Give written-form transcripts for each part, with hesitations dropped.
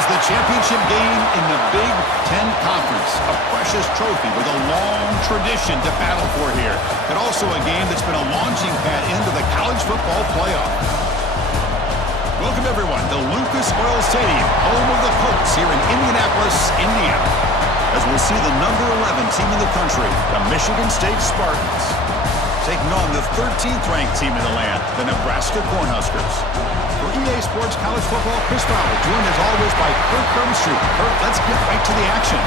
follows the championship game in the Big Ten Conference. A precious trophy with a long tradition to battle for here. And also a game that's been a launching pad into the college football playoff. Welcome, everyone, to Lucas Oil Stadium, home of the Colts here in Indianapolis, Indiana. As we'll see the number 11 team in the country, the Michigan State Spartans, taking on the 13th ranked team in the land, the Nebraska Cornhuskers. For EA Sports College Football, Chris Fowler, joined as always by Kirk Herbstreit. Kirk, let's get right to the action.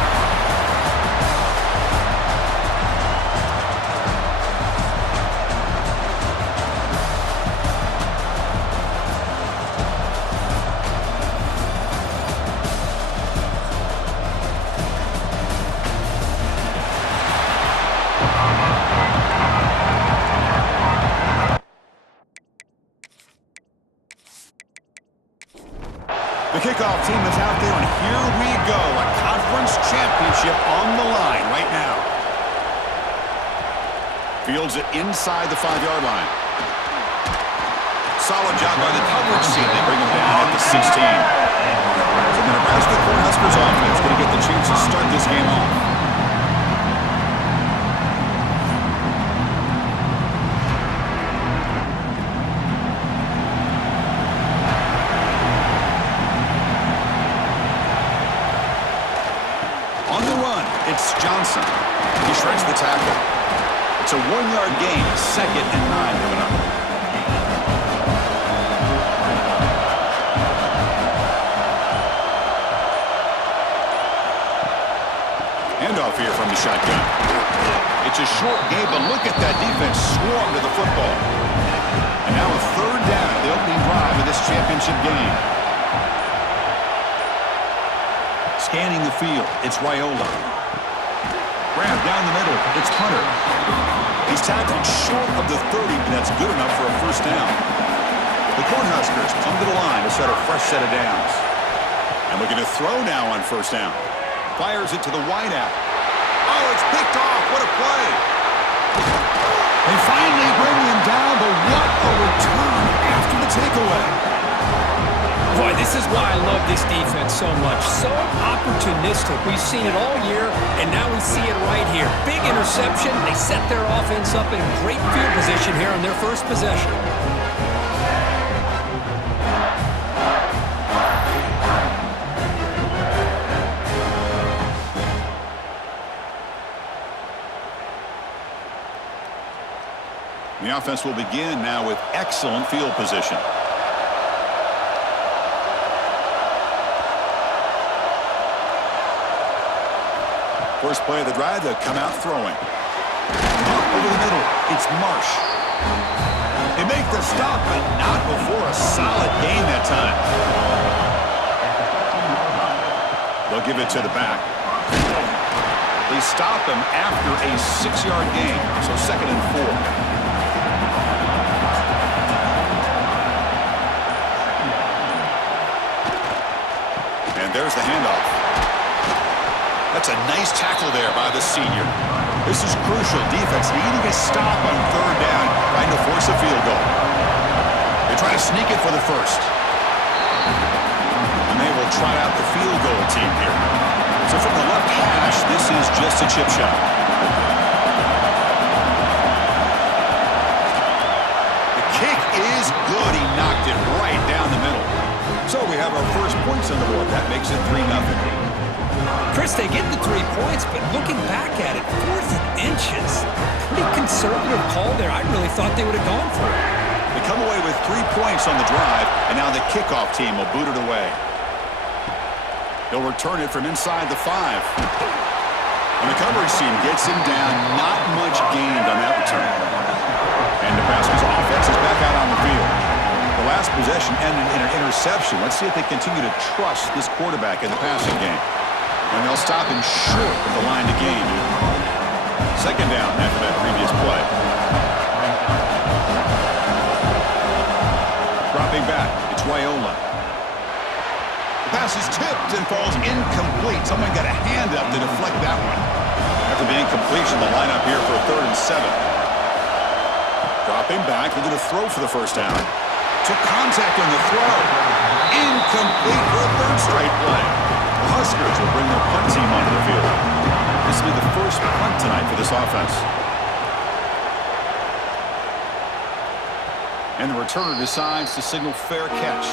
The kickoff team is out there, and here we go. A conference championship on the line right now. Fields it inside the 5-yard line. Solid job by the coverage team. They bring him down at the 16. So the Nebraska Cornhuskers offense going to get the chance to start this game off. It's Johnson. He shreds the tackle. It's a 1-yard gain, 2nd and 9 coming up. Handoff here from the shotgun. It's a short game, but look at that defense swarm to the football. And now a 3rd down at the opening drive of this championship game. Scanning the field, it's Raiola. Grab down the middle. It's Hunter. He's tackled short of the 30, but that's good enough for a 1st down. The Cornhuskers come to the line to set a fresh set of downs. And looking to throw now on 1st down. Fires it to the wideout. Oh, it's picked off. What a play. They finally bring him down, but what a return after the takeaway. Boy, this is why I love this defense so much. So opportunistic. We've seen it all year, and now we see it right here. Big interception. They set their offense up in a great field position here on their 1st possession. The offense will begin now with excellent field position. First play of the drive, they'll come out throwing. Up over the middle, it's Marsh. They make the stop, but not before a solid gain that time. They'll give it to the back. They stop him after a 6-yard gain, so 2nd and 4. And there's the handoff. That's a nice tackle there by the senior. This is crucial. Defense needing a stop on 3rd down, trying to force a field goal. They try to sneak it for the 1st. And they will try out the field goal team here. So from the left hash, this is just a chip shot. The kick is good. He knocked it right down the middle. So we have our first points on the board. That makes it 3-0. Chris, they get the 3 points, but looking back at it, 4th and inches. Pretty conservative call there. I really thought they would have gone for it. They come away with 3 points on the drive, and now the kickoff team will boot it away. They'll return it from inside the 5. And the coverage team gets him down. Not much gained on that return. And Nebraska's offense is back out on the field. The last possession ended in an interception. Let's see if they continue to trust this quarterback in the passing game. And they'll stop him short of the line to gain. 2nd down after that previous play. Dropping back, it's Raiola. The pass is tipped and falls incomplete. Someone got a hand up to deflect that one. After the incompletion, the lineup here for a 3rd and 7. Dropping back, looking to throw for the 1st down. Took contact on the throw. Incomplete for a third straight play. The Huskers will bring their punt team onto the field. This will be the first punt tonight for this offense. And the returner decides to signal fair catch.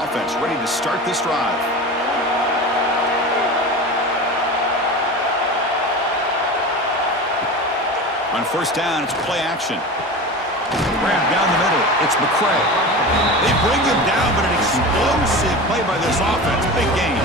Offense ready to start this drive. On first down, it's play action. Grab down the middle. It's McCray. They bring him down, but an explosive play by this offense. Big game.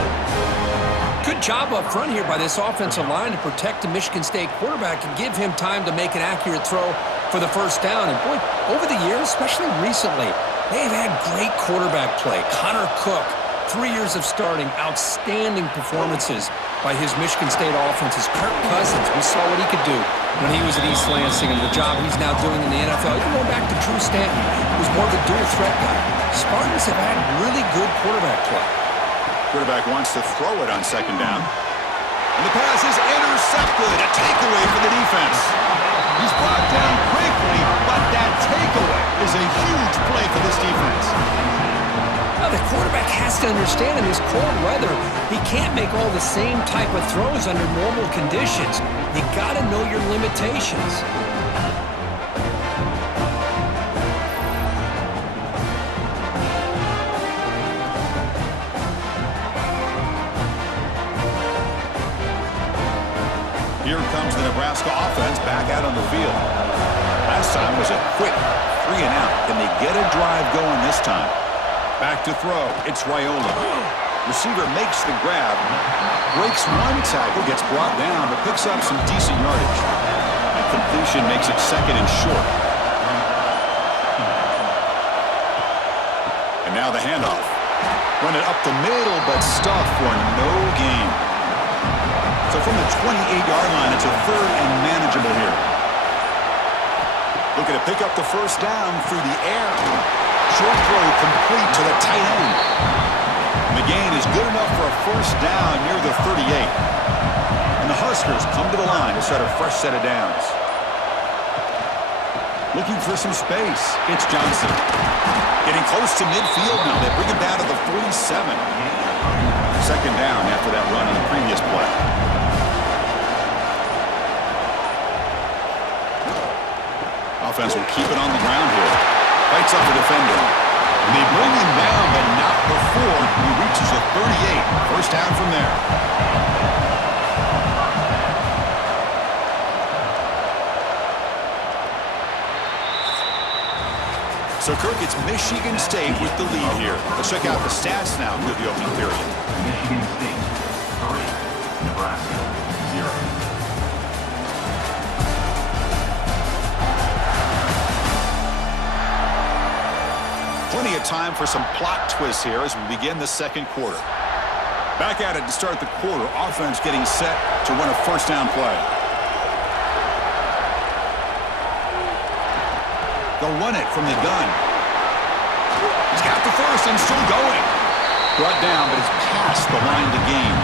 Good job up front here by this offensive line to protect the Michigan State quarterback and give him time to make an accurate throw for the first down. And, boy, over the years, especially recently, they have had great quarterback play. Connor Cook, 3 years of starting, outstanding performances by his Michigan State offenses. Kirk Cousins, we saw what he could do when he was at East Lansing and the job he's now doing in the NFL. Even going back to Drew Stanton, who's more of a dual threat guy. Spartans have had really good quarterback play. Quarterback wants to throw it on second down. And the pass is intercepted. A takeaway for the defense. He's brought down quickly, but that takeaway is a huge play for this defense. Now, the quarterback has to understand in this cold weather, he can't make all the same type of throws under normal conditions. You got to know your limitations. Here comes the Nebraska offense back out on the field. Last time was a quick 3 and out. Can they get a drive going this time? Back to throw. It's Raiola. Receiver makes the grab. Breaks one tackle, gets brought down, but picks up some decent yardage. And completion makes it second and short. And now the handoff. Run it up the middle, but stuffed for no gain. So from the 28-yard line, it's a third and manageable here. Looking to pick up the first down through the air. Short throw complete to the tight end. And the gain is good enough for a first down near the 38. And the Huskers come to the line to start a fresh set of downs. Looking for some space. It's Johnson. Getting close to midfield now. They bring him down to the 47. Second down after that run on the previous play. Offense will keep it on the ground here. Fights up the defender. And they bring him down, but not before he reaches the 38. First down from there. So, Kirk, it's Michigan State with the lead here. Let's check out the stats now for the opening period. Michigan State, 3. Nebraska, 0. Plenty of time for some plot twists here as we begin the second quarter. Back at it to start the quarter. Offense getting set to run a first down play. They'll run it from the gun. He's got the first and still going. Brought down, but it's past the line to gain.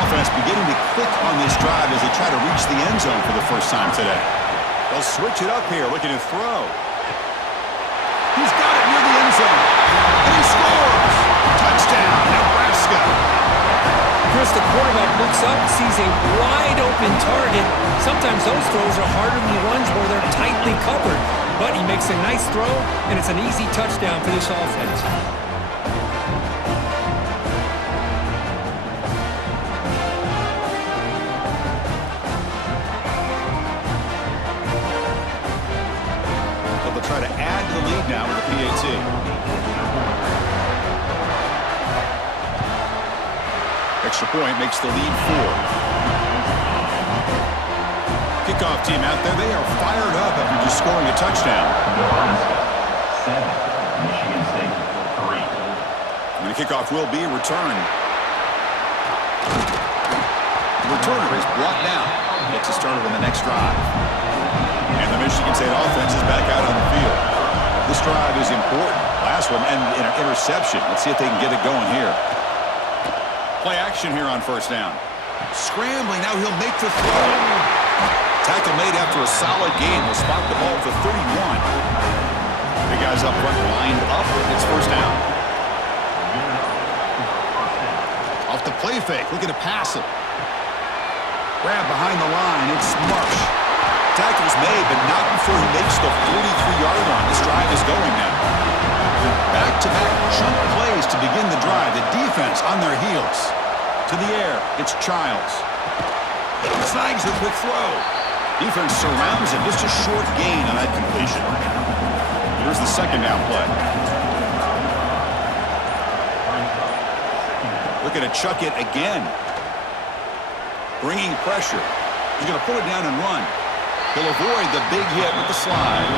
Offense beginning to click on this drive as they try to reach the end zone for the first time today. They'll switch it up here, looking to throw. He's got it near the end zone. And he scores! Touchdown, Nebraska! Chris, the quarterback looks up, sees a wide-open target. Sometimes those throws are harder than the ones where they're tightly covered. But he makes a nice throw, and it's an easy touchdown for this offense. So they'll try to add to the lead now with the PAT. Extra point makes the lead 4. Kickoff team out there, they are fired up after just scoring a touchdown. Nebraska, 7. Michigan State, 3. And the kickoff will be returned. The returner is brought down. Gets us started on the next drive. And the Michigan State offense is back out on the field. This drive is important. Last one ended in an interception. Let's see if they can get it going here. Play action here on first down. Scrambling, now he'll make the throw. Tackle made after a solid game. Will spot the ball for 31. The guys up front lined up. It's first down. Off the play fake. Looking to pass it. Grab behind the line. It's Marsh. Tackle's made, but not before he makes the 43-yard line. This drive is going now. Back-to-back chunk plays to begin the drive. The defense on their heels. To the air. It's Childs. Snags the quick throw. Defense surrounds him. Just a short gain on that completion. Here's the second down play. Looking to chuck it again. Bringing pressure. He's going to pull it down and run. He'll avoid the big hit with the slide.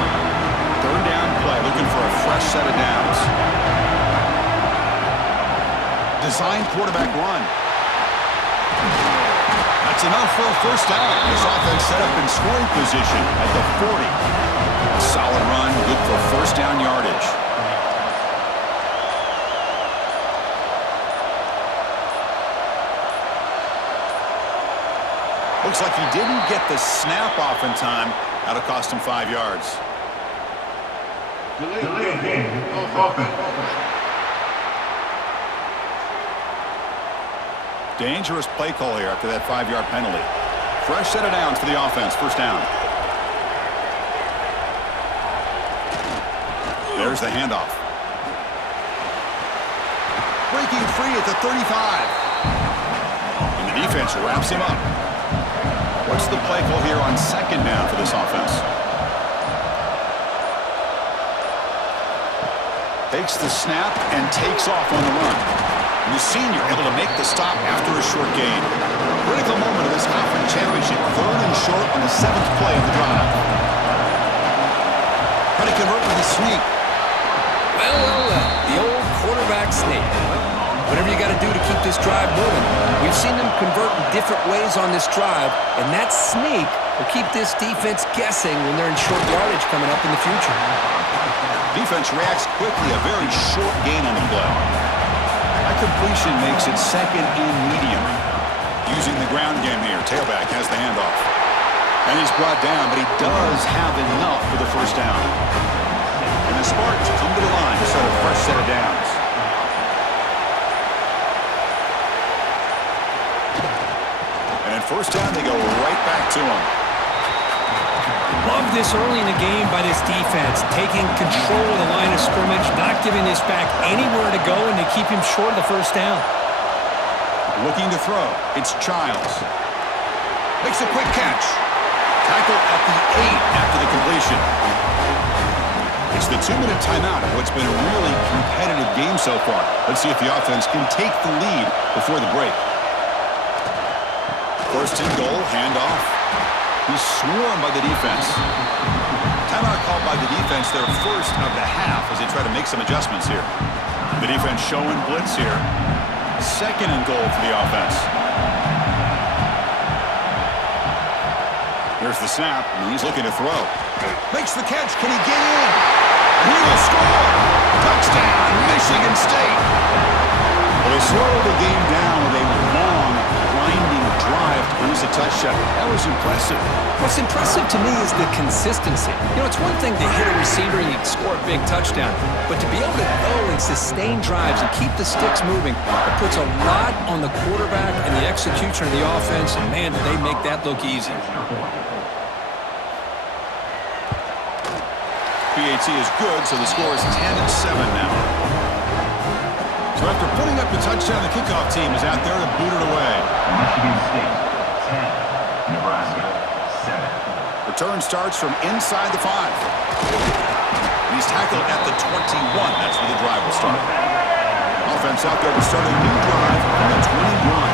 Third down play, looking for a fresh set of downs. Design quarterback run. That's enough for a first down. This offense set up in scoring position at the 40. A solid run, good for first down yardage. Looks like he didn't get the snap off in time. That'll cost him 5 yards. Delay game. Offense. Dangerous play call here after that 5-yard penalty. Fresh set of downs for the offense. First down. There's the handoff. Breaking free at the 35. And the defense wraps him up. What's the play call here on second down for this offense? Takes the snap and takes off on the run. And the senior able to make the stop after a short gain. Critical moment of this conference championship. Third and short on the 7th play of the drive. Trying to convert with a sneak. Well, the old quarterback sneak. Whatever you got to do to keep this drive moving. We've seen them convert in different ways on this drive, and that sneak will keep this defense guessing when they're in short yardage coming up in the future. Defense reacts quickly, a very short gain on the play. That completion makes it second and medium. Using the ground game here, tailback has the handoff. And he's brought down, but he does have enough for the first down. And the Spartans come to the line to set a fresh set of downs. First down, they go right back to him. Love this early in the game by this defense, taking control of the line of scrimmage, not giving this back anywhere to go, and they keep him short of the first down. Looking to throw. It's Childs. Makes a quick catch. Tackle at the 8 after the completion. It's the 2-minute timeout of what's been a really competitive game so far. Let's see if the offense can take the lead before the break. First and goal, handoff. He's swarmed by the defense. Timeout called by the defense, their first of the half as they try to make some adjustments here. The defense showing blitz here. Second and goal for the offense. Here's the snap, and he's looking to throw. Makes the catch. Can he get in? And he will score. Touchdown, Michigan State. Well, they slowed the game down with a long, grinding drive to produce a touchdown. That was impressive. What's impressive to me is the consistency. You know, it's one thing to hit a receiver and you score a big touchdown, but to be able to go and sustain drives and keep the sticks moving, it puts a lot on the quarterback and the execution of the offense, and man, did they make that look easy. PAT is good, so the score is 10-7 now. So after putting up the touchdown, the kickoff team is out there to boot it away. Michigan State, 10. Nebraska, 7. Return starts from inside the 5. And he's tackled at the 21. That's where the drive will start. Offense out there to start a new drive from the 21.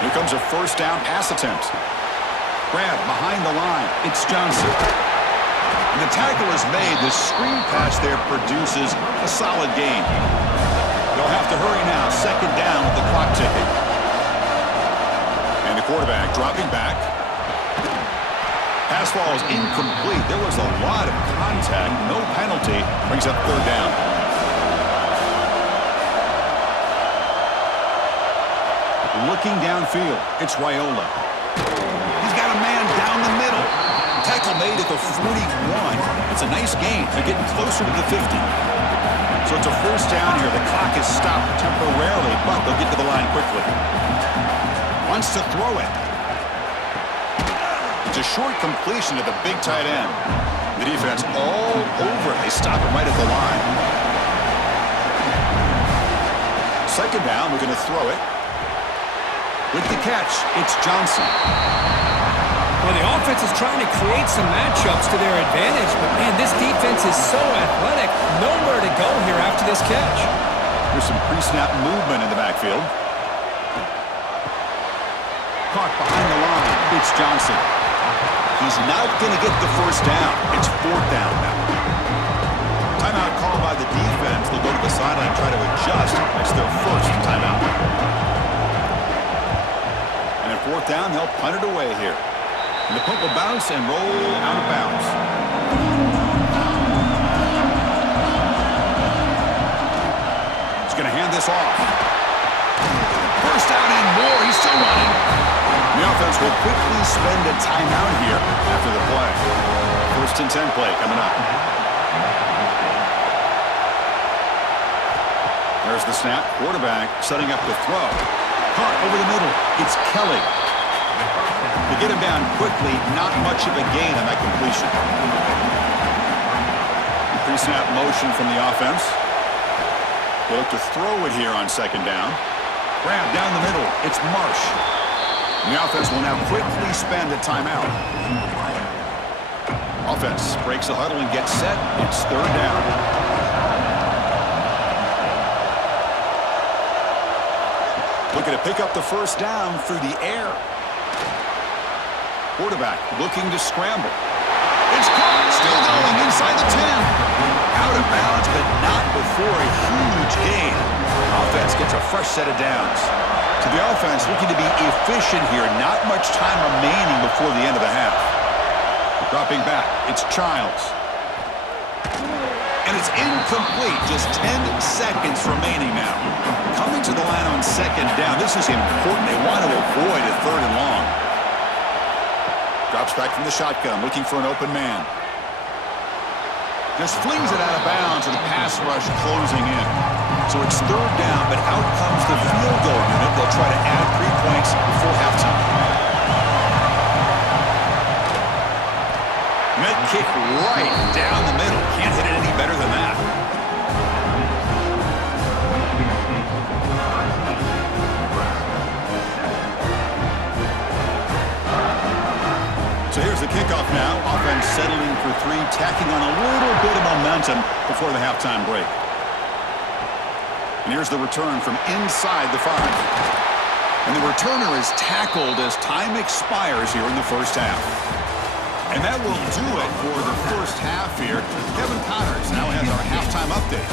Here comes a first down pass attempt. Grab behind the line. It's Johnson. And the tackle is made. The screen pass there produces a solid gain. They'll have to hurry now. Second down with the clock ticking. And the quarterback dropping back. Pass ball is incomplete. There was a lot of contact. No penalty. Brings up third down. Looking downfield. It's Raiola. He's got a man down the middle. Tackle tackle made at the 41. It's a nice gain. They're getting closer to the 50. So it's a first down here. The clock is stopped temporarily, but they'll get to the line quickly. Wants to throw it. It's a short completion to the big tight end. The defense all over it. They stop him right at the line. Second down, we're going to throw it. With the catch, it's Johnson. Well, the offense is trying to create some matchups to their advantage, but, man, this defense is so athletic. Nowhere to go here after this catch. There's some pre-snap movement in the backfield. Caught behind the line. It's Johnson. He's not going to get the first down. It's fourth down now. Timeout called by the defense. They'll go to the sideline and try to adjust. It's their first timeout. And at fourth down, they'll punt it away here. And the punt will bounce and roll out of bounds. He's going to hand this off. First down and more. He's still running. The offense will quickly spend a timeout here after the play. First and 10 play coming up. There's the snap. Quarterback setting up the throw. Caught over the middle. It's Kelly. To get him down quickly, not much of a gain on that completion. Pre-snap motion from the offense. They look to throw it here on second down. Grab down the middle. It's Marsh. And the offense will now quickly spend a timeout. Offense breaks the huddle and gets set. It's third down. Looking to pick up the first down through the air. Quarterback looking to scramble. It's caught. Still going inside the 10. Out of bounds, but not before a huge gain. Offense gets a fresh set of downs. To the offense, looking to be efficient here. Not much time remaining before the end of the half. Dropping back, it's Childs. And it's incomplete. Just 10 seconds remaining now. Coming to the line on second down. This is important. They want to avoid a third and long. Drops back from the shotgun, looking for an open man. Just flings it out of bounds with the pass rush closing in. So it's third down, but out comes the field goal unit. They'll try to add 3 points before halftime. Net kick right down the middle. Can't hit it any better than that. So here's the kickoff now. Offense settling for 3, tacking on a little bit of momentum before the halftime break. And here's the return from inside the 5. And the returner is tackled as time expires here in the first half. And that will do it for the first half here. Kevin Connors now has our halftime update.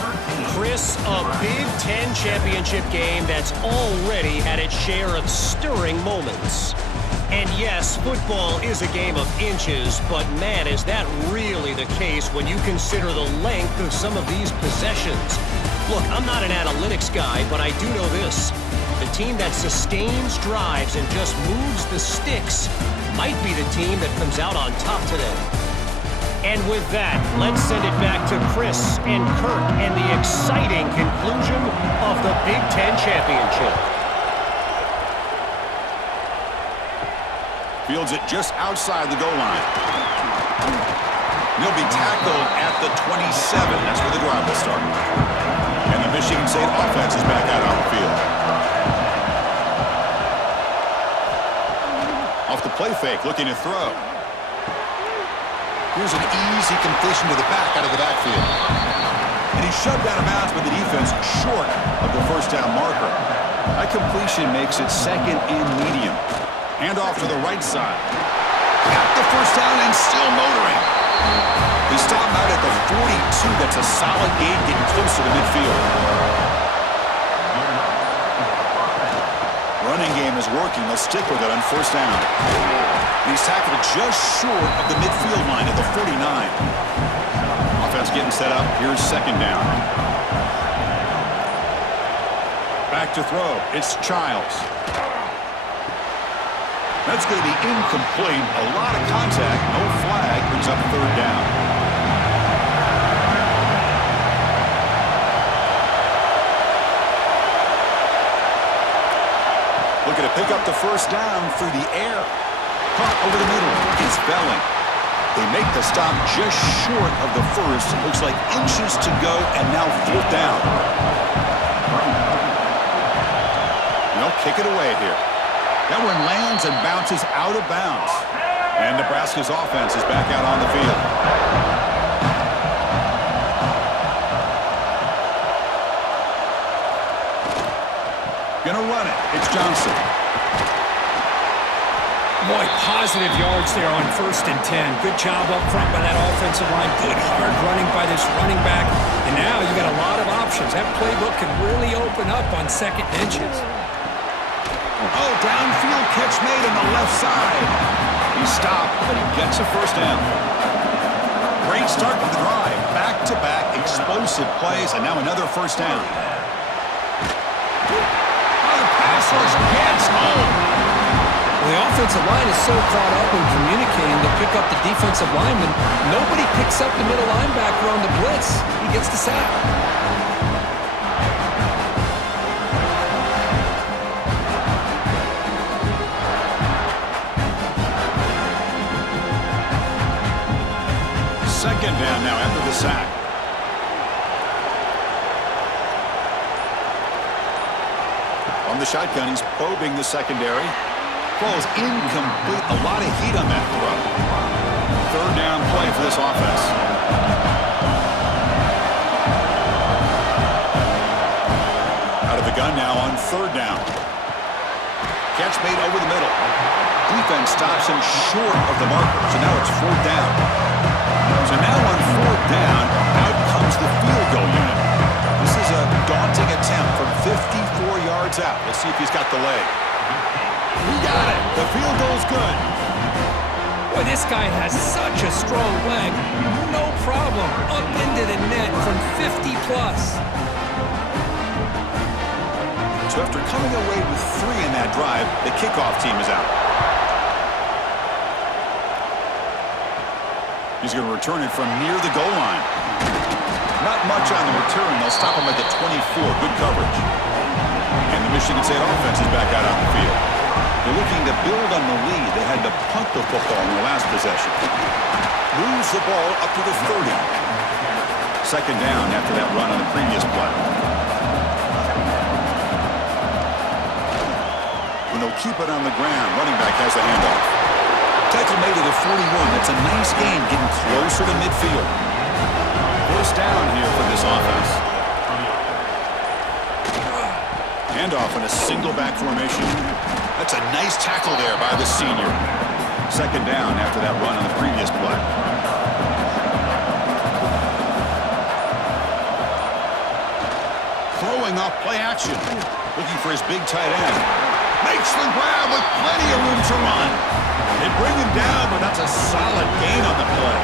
Chris, a Big Ten championship game that's already had its share of stirring moments. And yes, football is a game of inches, but man, is that really the case when you consider the length of some of these possessions. Look, I'm not an analytics guy, but I do know this. The team that sustains drives and just moves the sticks might be the team that comes out on top today. And with that, let's send it back to Chris and Kirk and the exciting conclusion of the Big Ten championship. Fields it just outside the goal line. He'll be tackled at the 27. That's where the drive will start. And the Michigan State offense is back out on the field. Off the play fake, looking to throw. Here's an easy completion to the back out of the backfield. And he's shoved out of bounds by the defense short of the first down marker. That completion makes it second and medium. Hand off to the right side. Got the first down and still motoring. He stopped out at the 42. That's a solid gain, getting closer to midfield. Running game is working. They'll stick with it on first down. And he's tackled just short of the midfield line at the 49. Offense getting set up. Here's second down. Back to throw. It's Childs. That's going to be incomplete. A lot of contact. No flag. Brings up third down. Looking to pick up the first down through the air. Caught over the middle. It's Belling. They make the stop just short of the first. Looks like inches to go, and now fourth down. They'll kick it away here. That one lands and bounces out of bounds. And Nebraska's offense is back out on the field. Gonna run it. It's Johnson. Boy, positive yards there on 1st and 10. Good job up front by that offensive line. Good hard running by this running back. And now you got a lot of options. That playbook can really open up on 2nd and inches. Oh, downfield catch made on the left side. He stopped, but he gets a first down. Great start to the drive. Back-to-back explosive plays, and now another first down. Oh, the pass rush gets home. The offensive line is so caught up in communicating to pick up the defensive lineman. Nobody picks up the middle linebacker on the blitz. He gets the sack. Second down now after the sack. On the shotgun, he's probing the secondary. Falls incomplete. A lot of heat on that throw. Third down play for this offense. Out of the gun now on third down. Catch made over the middle. Defense stops him short of the marker. So now it's fourth down. So now on fourth down, out comes the field goal unit. This is a daunting attempt from 54 yards out. Let's see if he's got the leg. He got it. The field goal's good. Boy, this guy has such a strong leg. No problem. Up into the net from 50+. So after coming away with 3 in that drive, the kickoff team is out. He's going to return it from near the goal line. Not much on the return. They'll stop him at the 24. Good coverage. And the Michigan State offense is back out on the field. They're looking to build on the lead. They had to punt the football in their last possession. Moves the ball up to the 30. Second down after that run on the previous play. And they'll keep it on the ground. Running back has the handoff. Tackle made to the 41. That's a nice game getting closer to midfield. First down here for this offense. Handoff in a single back formation. That's a nice tackle there by the senior. Second down after that run on the previous play. Throwing off play action. Looking for his big tight end. Makes the grab with plenty of room to run. They bring him down, but that's a solid gain on the play.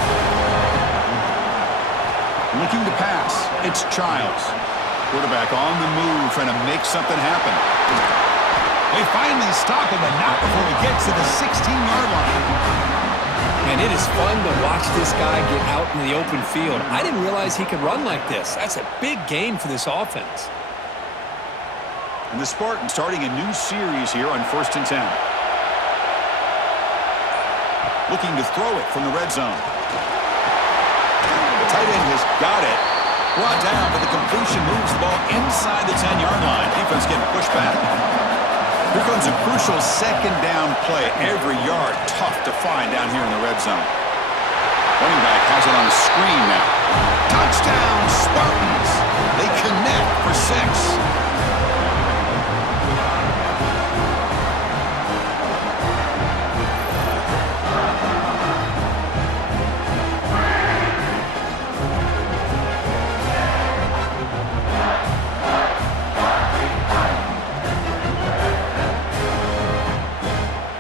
Looking to pass. It's Childs. Quarterback on the move, trying to make something happen. They finally stop him, but not before he gets to the 16-yard line. Man, it is fun to watch this guy get out in the open field. I didn't realize he could run like this. That's a big gain for this offense. And the Spartans starting a new series here on 1st and 10. Looking to throw it from the red zone. The tight end has got it. Brought down, but the completion moves the ball inside the 10-yard line. Defense getting pushed back. Here comes a crucial second down play. Every yard tough to find down here in the red zone. Running back has it on the screen now. Touchdown, Spartans. They connect for 6.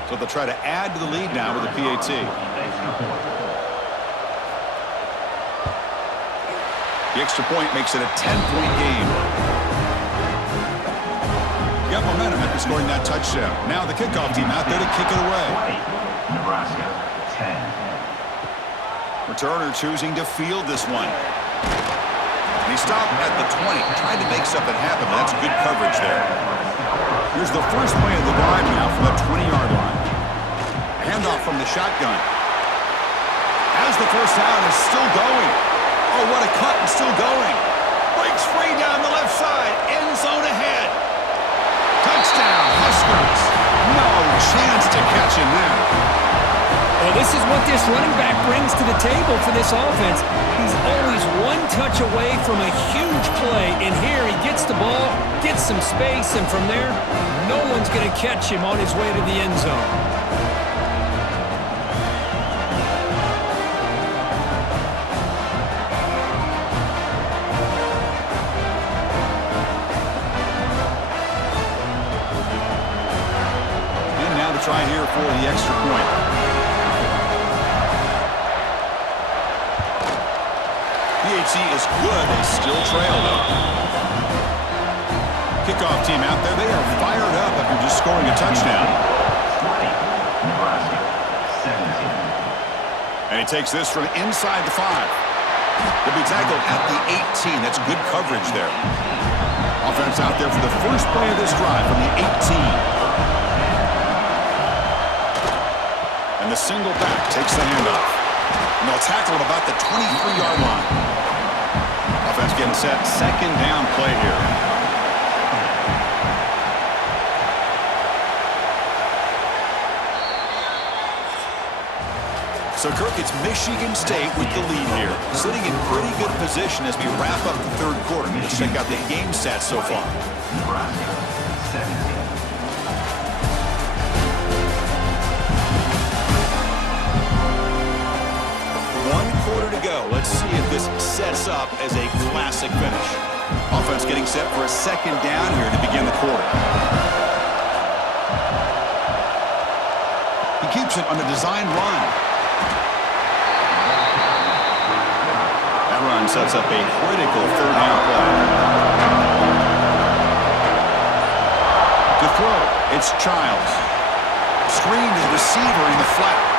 So they'll try to add to the lead now with a PAT. The extra point makes it a 10-point game. got momentum after scoring that touchdown. Now the kickoff team out there to kick it away. 20, Nebraska, 10. Returner choosing to field this one. He stopped at the 20, tried to make something happen, but that's good coverage there. Here's the first play of the drive now from the 20-yard line. A handoff from the shotgun. As the first down is still going. Oh, what a cut and still going. Breaks free down the left side. End zone ahead. Touchdown, Huskers. No chance to catch him there. Well, this is what this running back brings to the table for this offense. He's always one touch away from a huge play. And here he gets the ball, gets some space, and from there, no one's going to catch him on his way to the end zone. Try here for the extra point. PHC is good. They still trail, though. Kickoff team out there. They are fired up after just scoring a touchdown. 20, Nebraska, 17. And he takes this from inside the 5. He'll be tackled at the 18. That's good coverage there. Offense out there for the first play of this drive from the 18. And the single back takes the handoff. And they'll tackle at about the 23-yard line. Offense getting set. Second down play here. So, Kirk, it's Michigan State with the lead here. Sitting in pretty good position as we wrap up the third quarter. Let's check out the game stats so far. Nebraska, 17. To go. Let's see if this sets up as a classic finish. Offense getting set for a second down here to begin the quarter. He keeps it on the design run. That run sets up a critical third down play. To throw, it's Childs. Screen to the receiver in the flat.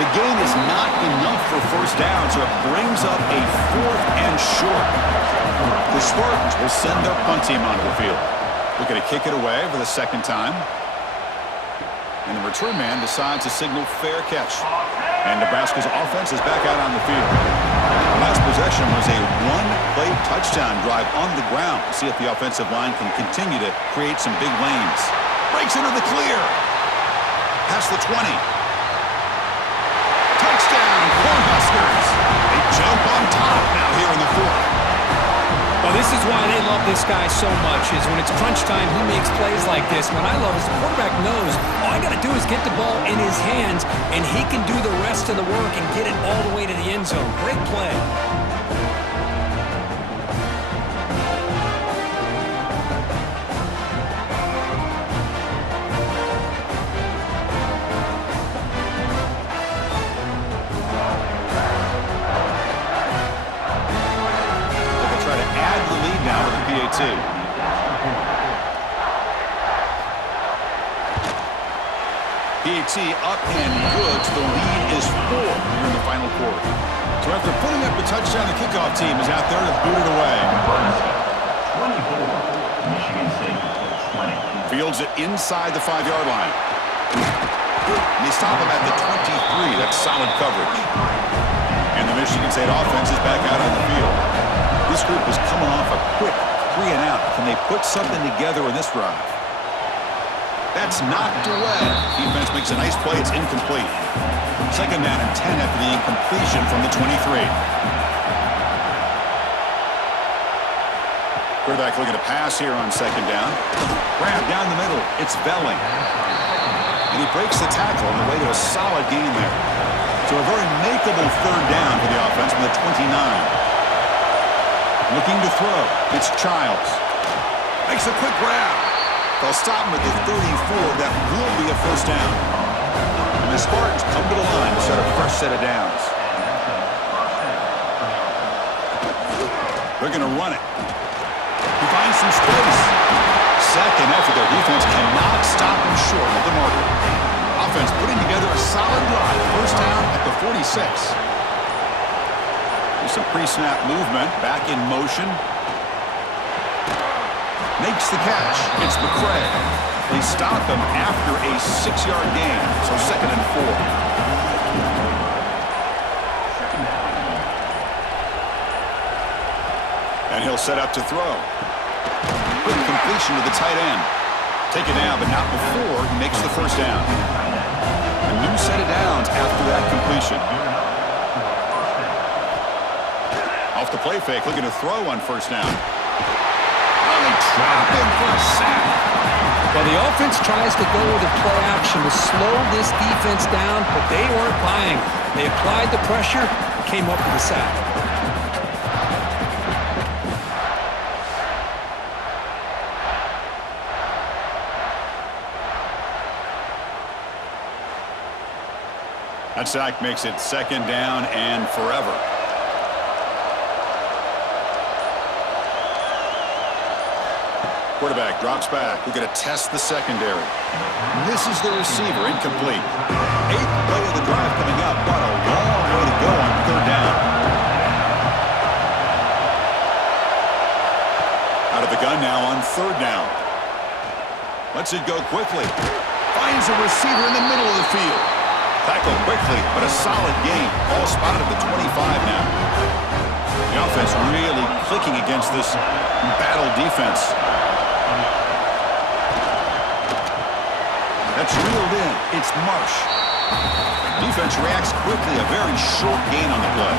The gain is not enough for first down, so it brings up a 4th and short. The Spartans will send their punt team onto the field. Looking to kick it away for the second time. And the return man decides to signal fair catch. And Nebraska's offense is back out on the field. The last possession was a one-play touchdown drive on the ground. See if the offensive line can continue to create some big lanes. Breaks into the clear. Past the 20. Touchdown, Cornhuskers. They jump on top now here in the 4th. Well, this is why they love this guy so much, is when it's crunch time, he makes plays like this. What I love is the quarterback knows all I got to do is get the ball in his hands, and he can do the rest of the work and get it all the way to the end zone. Great play. PAT. PAT up and good. The lead is 4 here in the final quarter. So after putting up a touchdown, the kickoff team is out there to boot it away. 24, Michigan State, 20. Fields it inside the 5-yard line. And they stop him at the 23. That's solid coverage. And the Michigan State offense is back out on the field. This group is coming off a quick 3-and-out. Can they put something together in this drive? That's knocked away. Defense makes a nice play. It's incomplete. Second down and 10 after the incompletion from the 23. Quarterback looking to pass here on second down. Grab down the middle. It's Velling. And he breaks the tackle on the way to a solid gain there. So a very makeable third down for the offense from the 29. Looking to throw. It's Childs. Makes a quick grab. They'll stop him at the 34. That will be a first down. And the Spartans come to the line to set a fresh set of downs. They're going to run it. He finds some space. second effort. Their defense cannot stop him short of the marker. Offense putting together a solid drive. First down at the 46. There's some pre-snap movement. Back in motion. Makes the catch. It's McCray. They stop him after a 6-yard gain. So 2nd and 4. And he'll set up to throw. Good completion to the tight end. Take it down, but not before he makes the first down. A new set of downs after that completion. Off the play fake, looking to throw on first down. Oh, they trap him for a sack. Well, the offense tries to go with a play action to slow this defense down, but they weren't buying. They applied the pressure, came up with a sack. That sack makes it 2nd down and forever. Quarterback drops back. We're going to test the secondary. Misses the receiver. Incomplete. 8th play of the drive coming up, but a long way to go on 3rd down. Out of the gun now on 3rd down. Lets it go quickly. Finds a receiver in the middle of the field. Tackle quickly, but a solid gain. Ball spotted at the 25 now. The offense really clicking against this battle defense. That's reeled in. It's Marsh. Defense reacts quickly. A very short gain on the play.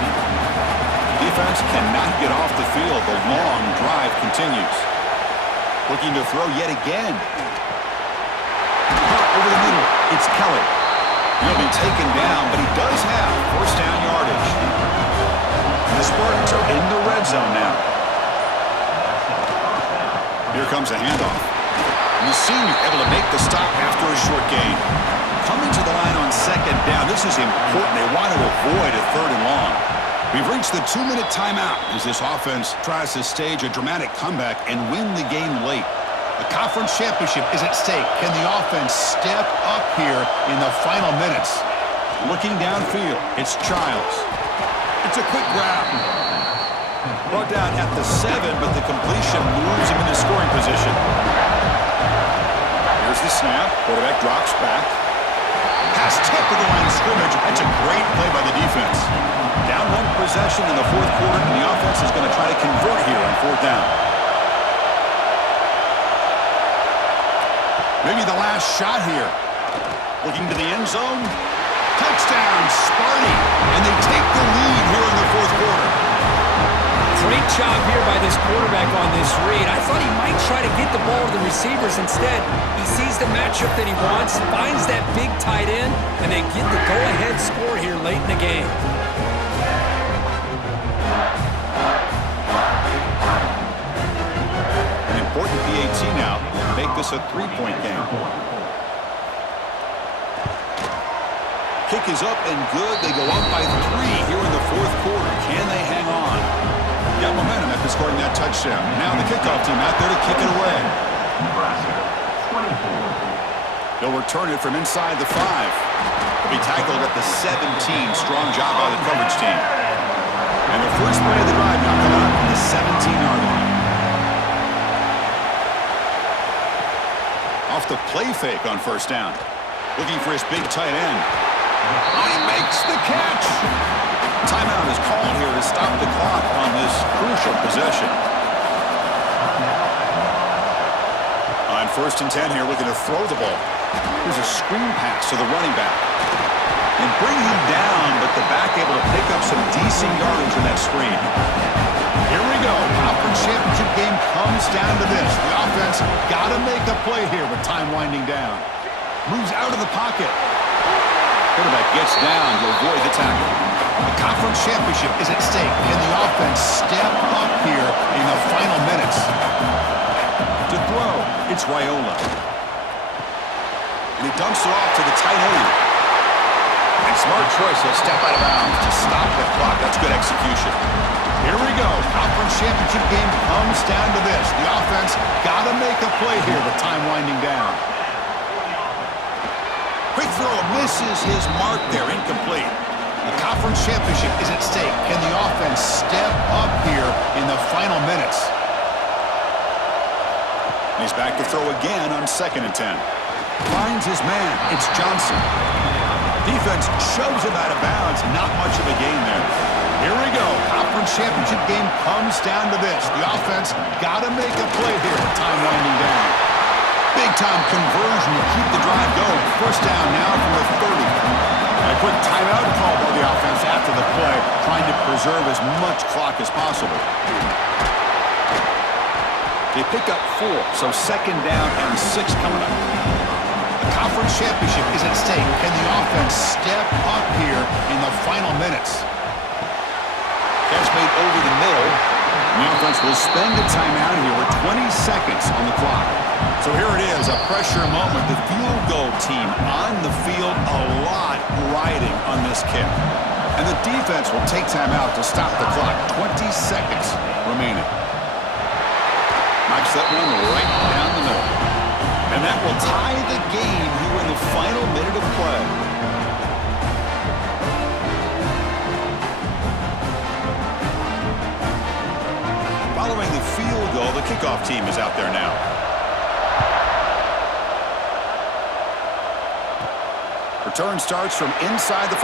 Defense cannot get off the field. The long drive continues. Looking to throw yet again. Over the middle. It's Kelly. He'll be taken down, but he does have first down yardage. The Spartans are in the red zone now. Here comes a handoff. And the senior able to make the stop after a short gain. Coming to the line on 2nd down. This is important. They want to avoid a 3rd and long. We've reached the 2-minute timeout as this offense tries to stage a dramatic comeback and win the game late. The conference championship is at stake. Can the offense step up here in the final minutes? Looking downfield, it's Childs. It's a quick grab. Brought down at the 7, but the completion moves him into scoring position. Here's the snap. Quarterback drops back. Pass tipped to the line of scrimmage. That's a great play by the defense. Down 1 possession in the 4th quarter, and the offense is going to try to convert here on 4th down. Maybe the last shot here. Looking to the end zone. Touchdown, Sparty. And they take the lead here in the 4th quarter. Great job here by this quarterback on this read. I thought he might try to get the ball to the receivers. Instead, he sees the matchup that he wants, finds that big tight end, and they get the go-ahead score here late in the game. An important PAT now. Make this a 3-point game. Kick is up and good. They go up by 3 here in the 4th quarter. Can they hang on? Got momentum after scoring that touchdown. Now the kickoff team out there to kick it away. Nebraska, 24. They'll return it from inside the 5. They'll be tackled at the 17. Strong job by the coverage team. And the first play of the drive now coming up from the 17-yard line. Off the play fake on first down. Looking for his big tight end. Oh, he makes the catch. Timeout is called here to stop the clock on this crucial possession. On 1st and 10 here, looking to throw the ball. Here's a screen pass to the running back. And bring him down, but the back able to pick up some decent yardage in that screen. Here we go. Conference championship game comes down to this. The offense got to make a play here with time winding down. Moves out of the pocket. Quarterback gets down to avoid the tackle. The conference championship is at stake. Can the offense step up here in the final minutes? To throw, it's Raiola. And he dumps it off to the tight end. And smart choice, he'll step out of bounds to stop the clock. That's good execution. Here we go. Conference championship game comes down to this. The offense got to make a play here with time winding down. Quick throw misses his mark there. Incomplete. The conference championship is at stake. Can the offense step up here in the final minutes? He's back to throw again on 2nd and 10. Finds his man. It's Johnson. Defense shoves him out of bounds. Not much of a gain there. Here we go. Conference championship game comes down to this. The offense got to make a play here with time winding down. Big-time conversion to keep the drive going. First down now from the 30. A quick timeout call by the offense after the play, trying to preserve as much clock as possible. They pick up 4, so 2nd down and 6 coming up. The conference championship is at stake. Can the offense step up here in the final minutes? Catch made over the middle. The offense will spend a timeout here with 20 seconds on the clock. So here it is, a pressure moment. The field goal team on the field, a lot riding on this kick. And the defense will take timeout to stop the clock. 20 seconds remaining. Knocks that one right down the middle. And that will tie the game here in the final minute of play. Following the field goal, the kickoff team is out there now. Return starts from inside the 5.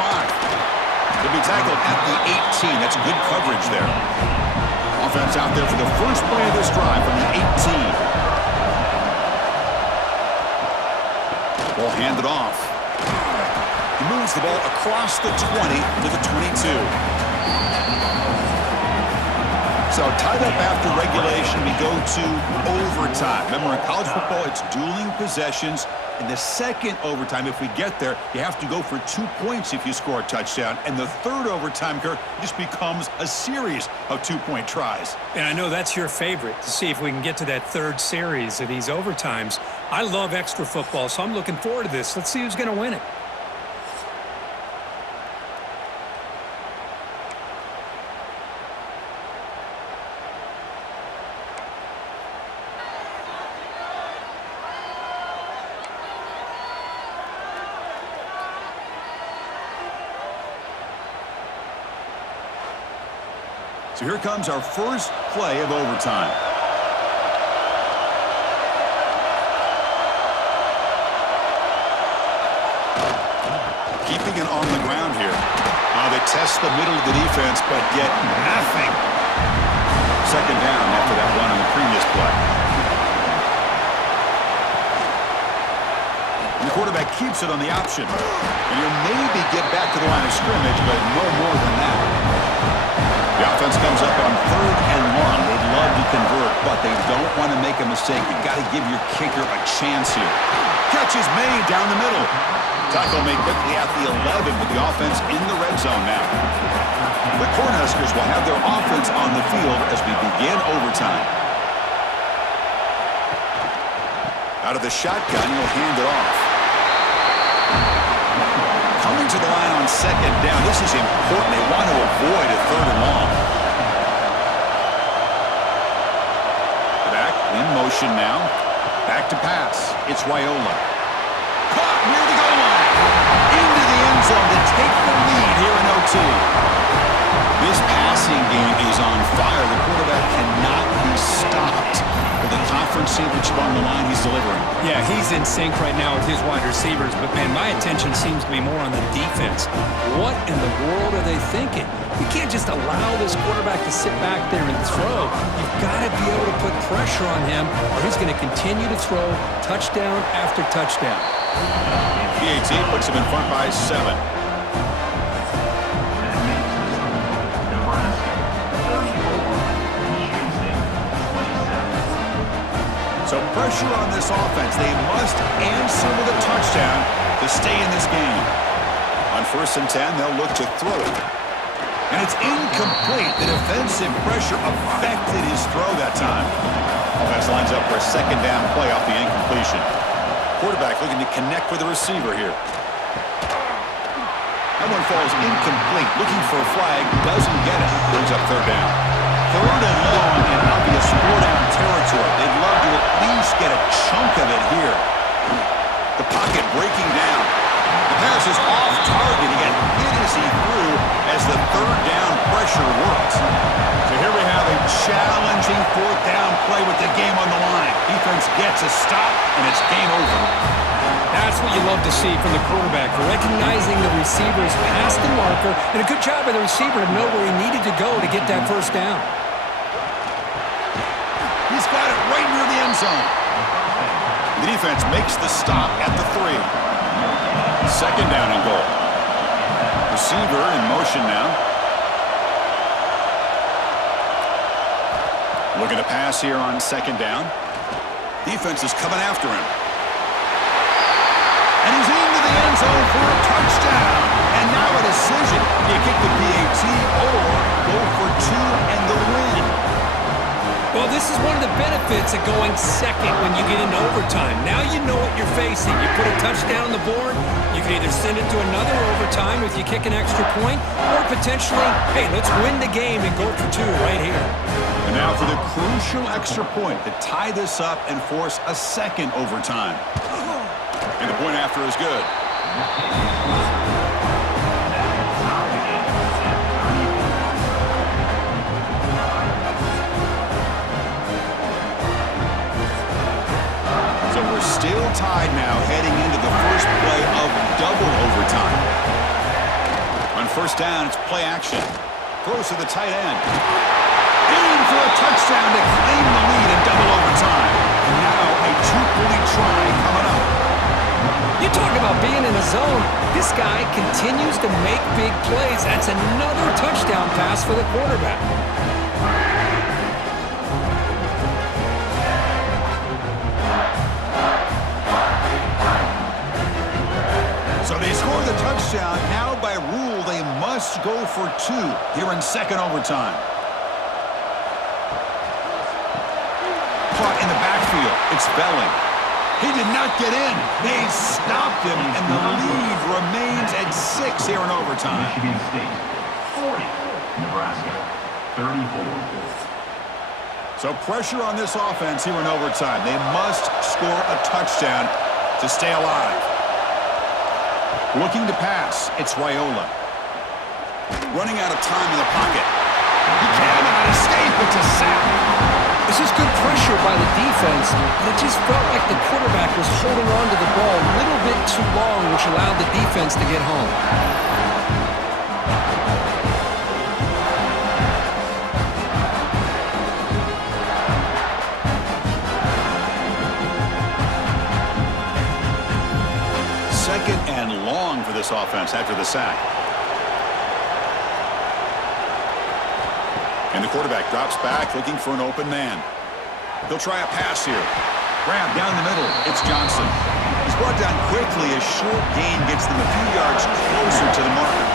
He'll be tackled at the 18. That's good coverage there. Offense out there for the first play of this drive from the 18. Ball handed off. He moves the ball across the 20 to the 22. So tied up after regulation, we go to overtime. Remember, in college football, it's dueling possessions. In the second overtime, if we get there, you have to go for 2 points if you score a touchdown. And the third overtime, Kirk, just becomes a series of 2-point tries. And I know that's your favorite, to see if we can get to that third series of these overtimes. I love extra football, so I'm looking forward to this. Let's see who's going to win it. So here comes our first play of overtime. Keeping it on the ground here. They test the middle of the defense, but get nothing. 2nd down after that run on the previous play. And the quarterback keeps it on the option. And he'll maybe get back to the line of scrimmage, but no more than that. The offense comes up on 3rd and 1. They'd love to convert, but they don't want to make a mistake. You've got to give your kicker a chance here. Catch is made down the middle. Tackle made quickly at the 11 with the offense in the red zone now. The Cornhuskers will have their offense on the field as we begin overtime. Out of the shotgun, he'll hand it off. Coming to the line on 2nd down. This is important. They want to avoid a 3rd and long. Back in motion now. Back to pass. It's Raiola. Caught near the goal line. Into the end zone to take the lead here in OT. This passing game is on fire. The quarterback cannot be stopped. With the conference championship on the line, he's delivering. Yeah, he's in sync right now with his wide receivers, but, man, my attention seems to be more on the defense. What in the world are they thinking? You can't just allow this quarterback to sit back there and throw. You've got to be able to put pressure on him, or he's going to continue to throw touchdown after touchdown. PAT puts him in front by 7. So pressure on this offense. They must answer with a touchdown to stay in this game. On 1st and 10, they'll look to throw it. And it's incomplete. The defensive pressure affected his throw that time. Offense lines up for a 2nd down play off the incompletion. Quarterback looking to connect with the receiver here. That one falls incomplete. Looking for a flag, doesn't get it. Brings up third down. Third and long in obvious four-down territory. They'd love to at least get a chunk of it here. The pocket breaking down. The pass is off target. He got hit as he threw as the third down pressure works. So here we have a challenging fourth down play with the game on the line. Defense gets a stop, and it's game over. That's what you love to see from the quarterback, recognizing the receiver's past the marker, and a good job by the receiver to know where he needed to go to get that first down. He's got it right near the end zone. The defense makes the stop at the 3. Second down and goal. Receiver in motion now. Looking to pass here on second down. Defense is coming after him. And he's into the end zone for a touchdown. And now a decision. Do you kick the PAT or go for 2 and the win? Well, this is one of the benefits of going second when you get into overtime. Now you know what you're facing. You put a touchdown on the board, you can either send it to another overtime if you kick an extra point, or potentially, hey, let's win the game and go for 2 right here. And now for the crucial extra point to tie this up and force a second overtime. And the point after is good. So we're still tied now heading into the first play of double overtime. On first down, it's play action. Throws to the tight end. In for a touchdown to claim the lead in double overtime. And now a 2-point try coming up. You talk about being in a zone. This guy continues to make big plays. That's another touchdown pass for the quarterback. So they score the touchdown. Now by rule, they must go for 2 here in second overtime. Caught in the backfield. It's Belling. He did not get in. They stopped him, and the lead remains at 6 here in overtime. Michigan State, 40. Nebraska, 34. So pressure on this offense here in overtime. They must score a touchdown to stay alive. Looking to pass. It's Raiola. Running out of time in the pocket. He cannot escape. It's a sack. This is good pressure by the defense, but it just felt like the quarterback was holding on to the ball a little bit too long, which allowed the defense to get home. Second and long for this offense after the sack. And the quarterback drops back looking for an open man. He'll try a pass here. Grab down the middle. It's Johnson. He's brought down quickly as short gain gets them a few yards closer to the marker.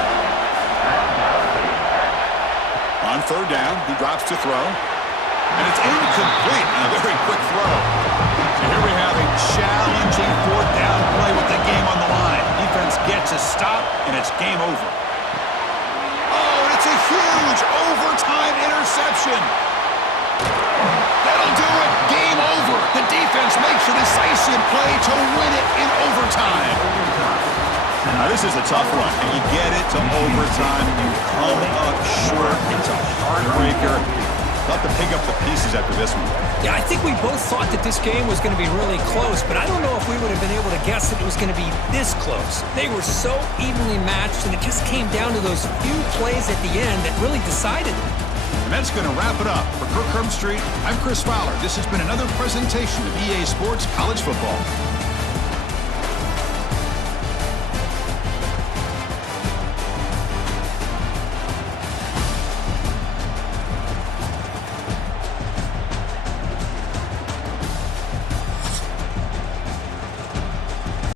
On third down, he drops to throw. And it's incomplete. And a very quick throw. So here we have a challenging fourth down play with the game on the line. Defense gets a stop, and it's game over. It's a huge overtime interception. That'll do it. Game over. The defense makes a decisive play to win it in overtime. Now, this is a tough one. And you get it to overtime. You come up short. It's a heartbreaker. They'll have to pick up the pieces after this one. Yeah, I think we both thought that this game was going to be really close, but I don't know if we would have been able to guess that it was going to be this close. They were so evenly matched, and it just came down to those few plays at the end that really decided it. And that's going to wrap it up. For Kirk Herbstreit, I'm Chris Fowler. This has been another presentation of EA Sports College Football.